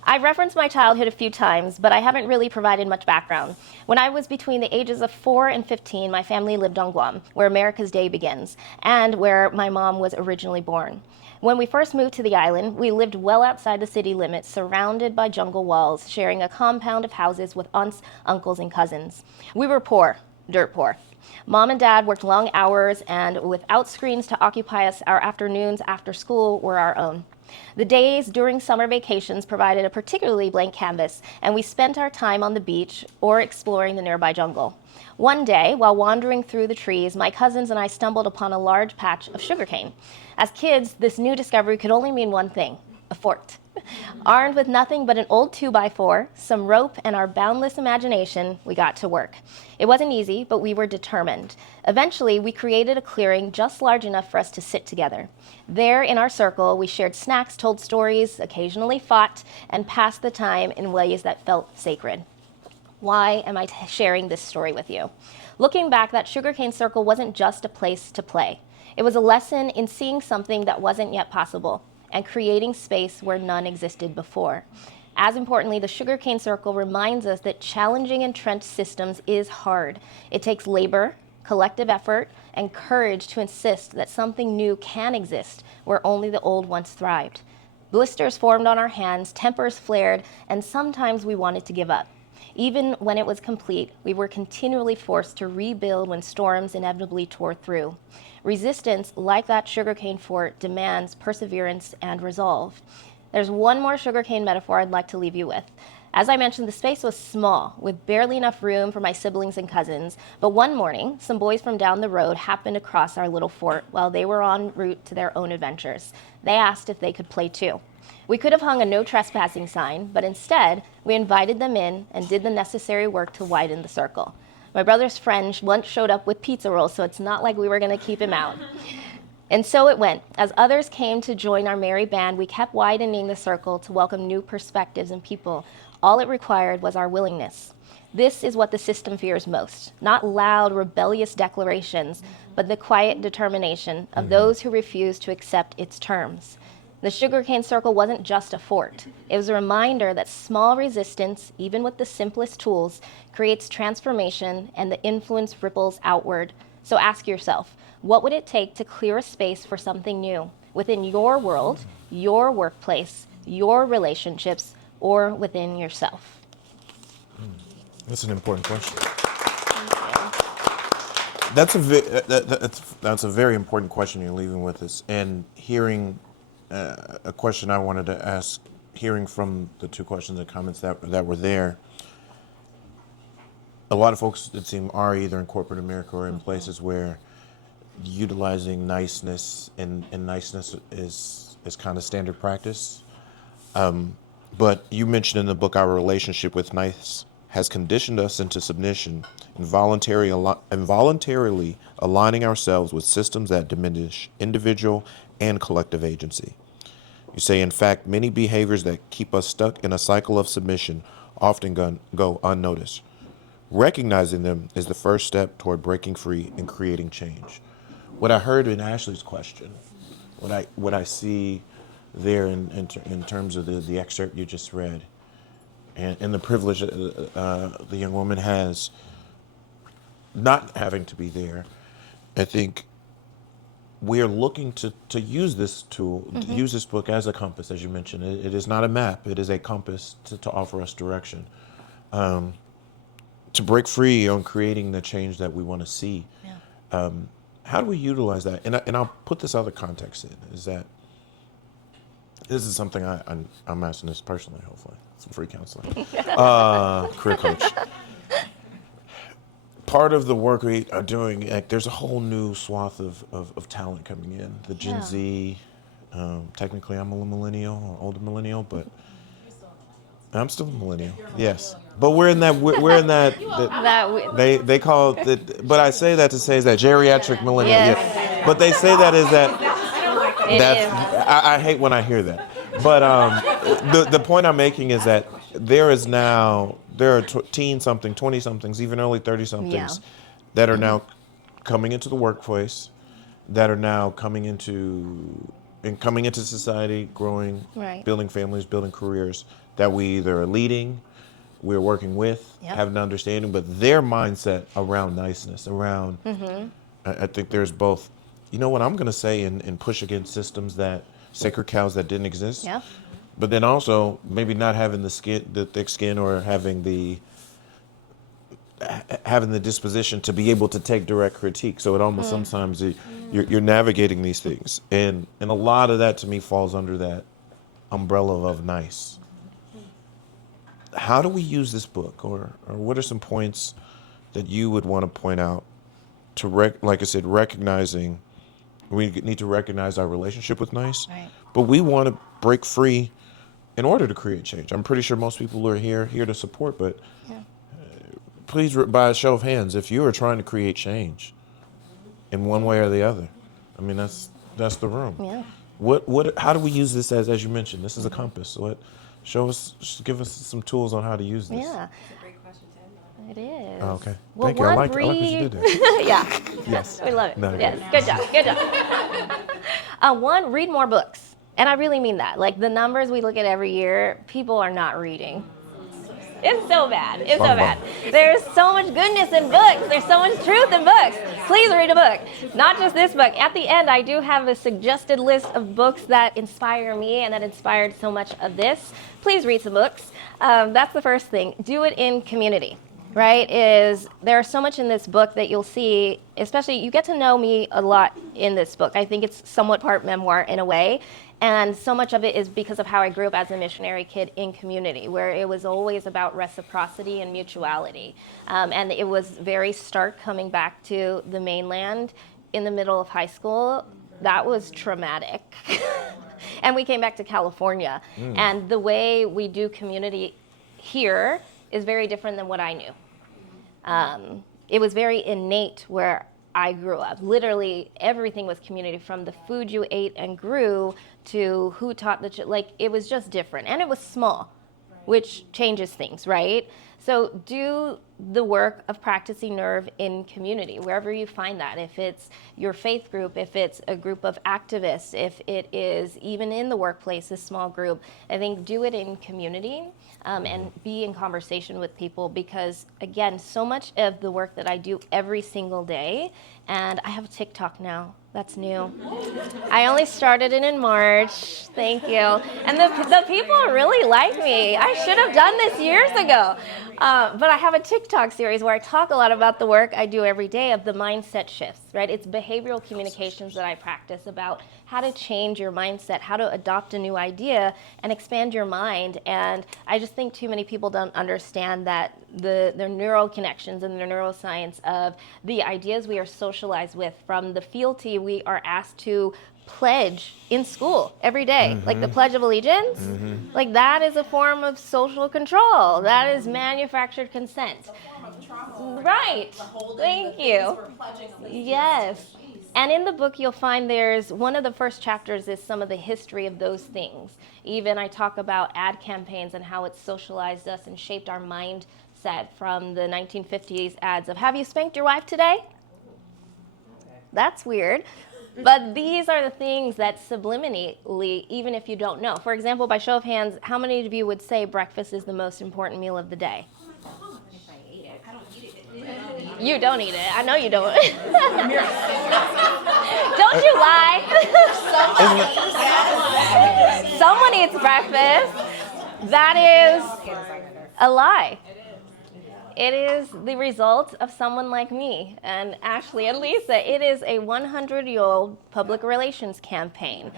I've referenced my childhood a few times, but I haven't really provided much background. When I was between the ages of 4 and 15, my family lived on Guam, where America's Day begins, and where my mom was originally born. When we first moved to the island, we lived well outside the city limits, surrounded by jungle walls, sharing a compound of houses with aunts, uncles, and cousins. We were poor, dirt poor. Mom and Dad worked long hours, and without screens to occupy us, our afternoons after school were our own. The days during summer vacations provided a particularly blank canvas, and we spent our time on the beach or exploring the nearby jungle. One day, while wandering through the trees, my cousins and I stumbled upon a large patch of sugarcane. As kids, this new discovery could only mean one thing: a fort. Armed with nothing but an old 2x4, some rope, and our boundless imagination, we got to work. It wasn't easy, but we were determined. Eventually, we created a clearing just large enough for us to sit together. There, in our circle, we shared snacks, told stories, occasionally fought, and passed the time in ways that felt sacred. Why am I sharing this story with you? Looking back, that sugarcane circle wasn't just a place to play. It was a lesson in seeing something that wasn't yet possible and creating space where none existed before. As importantly, the sugarcane circle reminds us that challenging entrenched systems is hard. It takes labor, collective effort, and courage to insist that something new can exist where only the old once thrived. Blisters formed on our hands, tempers flared, and sometimes we wanted to give up. Even when it was complete, we were continually forced to rebuild when storms inevitably tore through. Resistance, like that sugarcane fort, demands perseverance and resolve. There's one more sugarcane metaphor I'd like to leave you with. As I mentioned, the space was small, with barely enough room for my siblings and cousins, but one morning, some boys from down the road happened across our little fort while they were en route to their own adventures. They asked if they could play too. We could have hung a no trespassing sign, but instead, we invited them in and did the necessary work to widen the circle. My brother's friend once showed up with pizza rolls, so it's not like we were going to keep him out. And so it went. As others came to join our merry band, we kept widening the circle to welcome new perspectives and people. All it required was our willingness. This is what the system fears most. Not loud, rebellious declarations, but the quiet determination of those who refuse to accept its terms. The sugarcane circle wasn't just a fort. It was a reminder that small resistance, even with the simplest tools, creates transformation, and the influence ripples outward. So ask yourself, what would it take to clear a space for something new within your world, your workplace, your relationships, or within yourself? That's an important question. That's a very important question you're leaving with us. And hearing a question I wanted to ask, hearing from the two questions and comments that were there, a lot of folks, it seems, are either in corporate America or in places where utilizing niceness and niceness is kind of standard practice. But you mentioned in the book, our relationship with nice has conditioned us into submission, involuntarily aligning ourselves with systems that diminish individual and collective agency. You say, in fact, many behaviors that keep us stuck in a cycle of submission often go unnoticed. Recognizing them is the first step toward breaking free and creating change. What I heard in Ashley's question what I see there in terms of the excerpt you just read, and the privilege the young woman has not having to be there. I think we are looking to use this tool, to use this book as a compass, as you mentioned. It is not a map; it is a compass to offer us direction, to break free on creating the change that we want to see. Yeah. How do we utilize that? And I'll put this other context in, is that this is something I'm asking this personally, hopefully. Some free counseling. Career coach. Part of the work we are doing, like, there's a whole new swath of talent coming in. The Gen Yeah. Z, technically I'm a millennial, or older millennial, but I'm still a millennial. Yes. But we're in that, they call it, but I say that to say is that geriatric millennial. Yes. Yeah. But they say that is that, It that's, is. I hate when I hear that. But the point I'm making is that there are teen something, 20 somethings, even early 30 somethings that are now coming into the workplace, that are now coming into society, growing, Right. building families, building careers that we either are leading, we're working with, Yep. have an understanding, but their mindset around niceness, around, I think there's both, you know what I'm going to say, and push against systems that, sacred cows that didn't exist. Yeah. But then also maybe not having the thick skin, or having the disposition to be able to take direct critique. So it almost sometimes you're navigating these things, and a lot of that to me falls under that umbrella of nice. How do we use this book, or what are some points that you would want to point out to like I said, recognizing we need to recognize our relationship with nice, Right. but we want to break free in order to create change. I'm pretty sure most people are here to support, but please, by a show of hands, if you are trying to create change in one way or the other, I mean, that's the room. Yeah. How do we use this as you mentioned? This is a compass. Give us some tools on how to use this. Yeah. It's a great question to end on. It is. Oh, okay. Well, Thank you. I one like what you did there. Yeah. Yes. We love it. No, Yes. Good job. Good job. One, read more books. And I really mean that. Like, the numbers we look at every year, people are not reading. It's so bad. It's so bad. There's so much goodness in books. There's so much truth in books. Please read a book. Not just this book. At the end, I do have a suggested list of books that inspire me and that inspired so much of this. Please read some books. That's the first thing. Do it in community. Right? There's so much in this book that you'll see, especially you get to know me a lot in this book. I think it's somewhat part memoir in a way. And so much of it is because of how I grew up as a missionary kid in community, where it was always about reciprocity and mutuality. And it was very stark coming back to the mainland in the middle of high school. That was traumatic. And we came back to California. And the way we do community here is very different than what I knew. It was very innate where I grew up. Literally everything was community, from the food you ate and grew to who taught it was just different. And it was small, which changes things, right? So do the work of practicing nerve in community, wherever you find that. If it's your faith group, if it's a group of activists, if it is even in the workplace, a small group, I think do it in community and be in conversation with people, because again, so much of the work that I do every single day, and I have TikTok now. That's new. I only started it in March. Thank you. And the people really like me. I should have done this years ago. But I have a TikTok series where I talk a lot about the work I do every day of the mindset shifts, right? It's behavioral communications that I practice about how to change your mindset, how to adopt a new idea and expand your mind. And I just think too many people don't understand that their neural connections and their neuroscience of the ideas we are socialized with, from the fealty we are asked to pledge in school every day, like the Pledge of Allegiance, like that is a form of social control. That is manufactured consent. It's a form of trauma. Right. The holding, Thank the you. things we're pledging allegiance Yes. to. Jeez. And in the book, you'll find there's one of the first chapters is some of the history of those things. Even I talk about ad campaigns and how it socialized us and shaped our mindset, from the 1950s ads of, have you spanked your wife today? That's weird. But these are the things that subliminally, even if you don't know. For example, by show of hands, how many of you would say breakfast is the most important meal of the day? I don't eat it. You don't eat it. I know you don't. Don't you lie. Someone eats breakfast. That is a lie. It is the result of someone like me and Ashley and Lisa. It is a 100-year-old public relations campaign.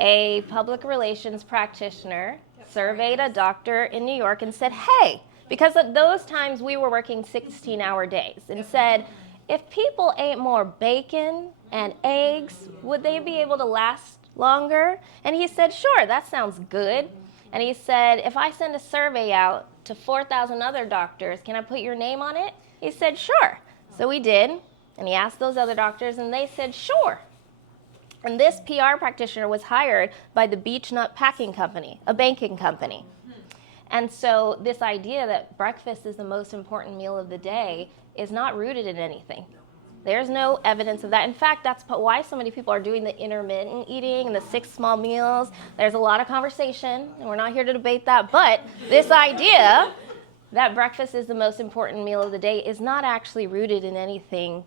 A public relations practitioner surveyed a doctor in New York and said, hey, because at those times we were working 16-hour days, and said, if people ate more bacon and eggs, would they be able to last longer? And he said, sure, that sounds good. And he said, if I send a survey out to 4,000 other doctors, can I put your name on it? He said, sure. So we did. And he asked those other doctors, and they said, sure. And this PR practitioner was hired by the Beach Nut Packing Company, a banking company. And so this idea that breakfast is the most important meal of the day is not rooted in anything. There's no evidence of that. In fact, that's why so many people are doing the intermittent eating and the 6 small meals. There's a lot of conversation, and we're not here to debate that. But this idea that breakfast is the most important meal of the day is not actually rooted in anything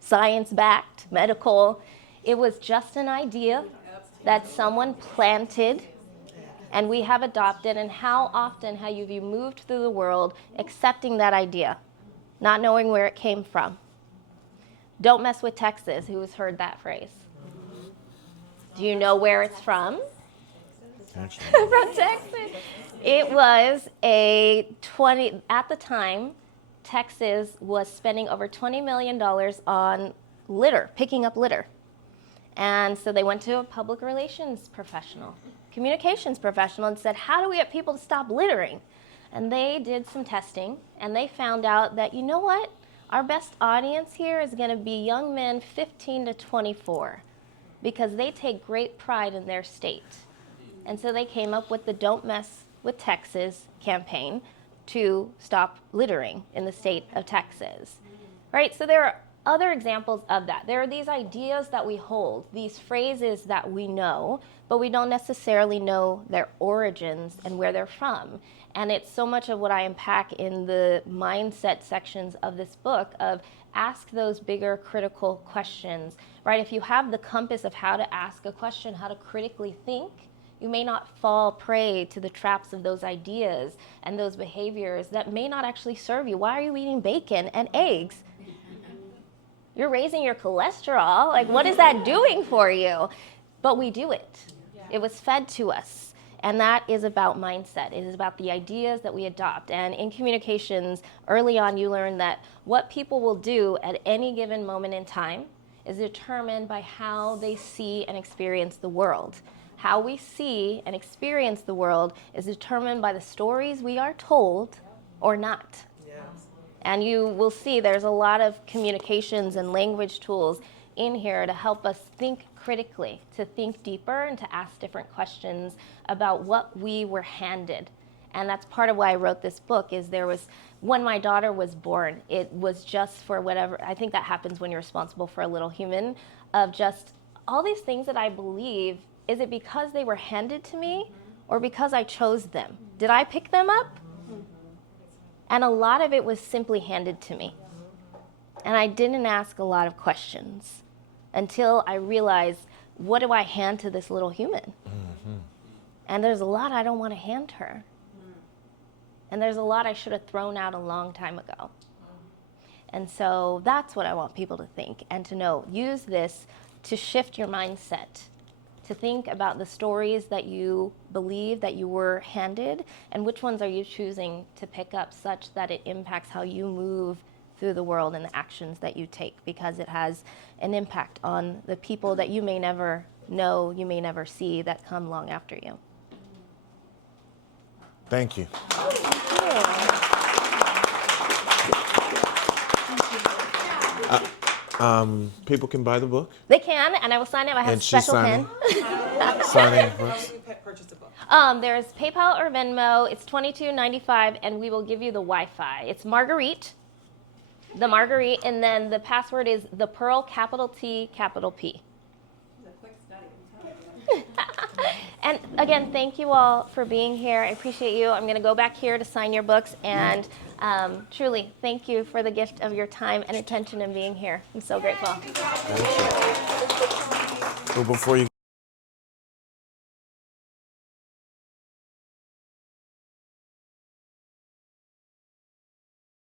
science-backed, medical. It was just an idea that someone planted and we have adopted. And how often have you moved through the world accepting that idea, not knowing where it came from? Don't mess with Texas. Who has heard that phrase? Do you know where it's from? From Texas. It was at the time, Texas was spending over $20 million on litter, picking up litter. And so they went to a public relations professional, communications professional, and said, how do we get people to stop littering? And they did some testing, and they found out that, you know what? Our best audience here is going to be young men 15 to 24, because they take great pride in their state. And so they came up with the Don't Mess with Texas campaign to stop littering in the state of Texas. Right? So there are other examples of that. There are these ideas that we hold, these phrases that we know, but we don't necessarily know their origins and where they're from. And it's so much of what I unpack in the mindset sections of this book of ask those bigger critical questions, right? If you have the compass of how to ask a question, how to critically think, you may not fall prey to the traps of those ideas and those behaviors that may not actually serve you. Why are you eating bacon and eggs? You're raising your cholesterol. Like, what is that doing for you? But we do it. It was fed to us. And that is about mindset. It is about the ideas that we adopt. And in communications, early on, you learn that what people will do at any given moment in time is determined by how they see and experience the world. How we see and experience the world is determined by the stories we are told or not. And you will see there's a lot of communications and language tools in here to help us think critically, to think deeper, and to ask different questions about what we were handed. And that's part of why I wrote this book. Is there was, when my daughter was born, it was just for whatever, I think that happens when you're responsible for a little human, of just all these things that I believe, is it because they were handed to me or because I chose them? Did I pick them up? And a lot of it was simply handed to me. And I didn't ask a lot of questions until I realized, what do I hand to this little human? Mm-hmm. And there's a lot I don't want to hand her. And there's a lot I should have thrown out a long time ago. And so that's what I want people to think and to know. Use this to shift your mindset, to think about the stories that you believe that you were handed and which ones are you choosing to pick up such that it impacts how you move through the world and the actions that you take, because it has an impact on the people that you may never know, you may never see, that come long after you. Thank you. People can buy the book? They can, and I will sign it. I have And a she's special pen. Signing books. Purchase a book. There's PayPal or Venmo. It's $22.95, and we will give you the Wi-Fi. It's Marguerite, The Marguerite, and then the password is the Pearl, capital T, capital P. It's a quick study, I'm telling you. And again, thank you all for being here. I appreciate you. I'm going to go back here to sign your books, and truly, thank you for the gift of your time and attention and being here. I'm so grateful. Well, before you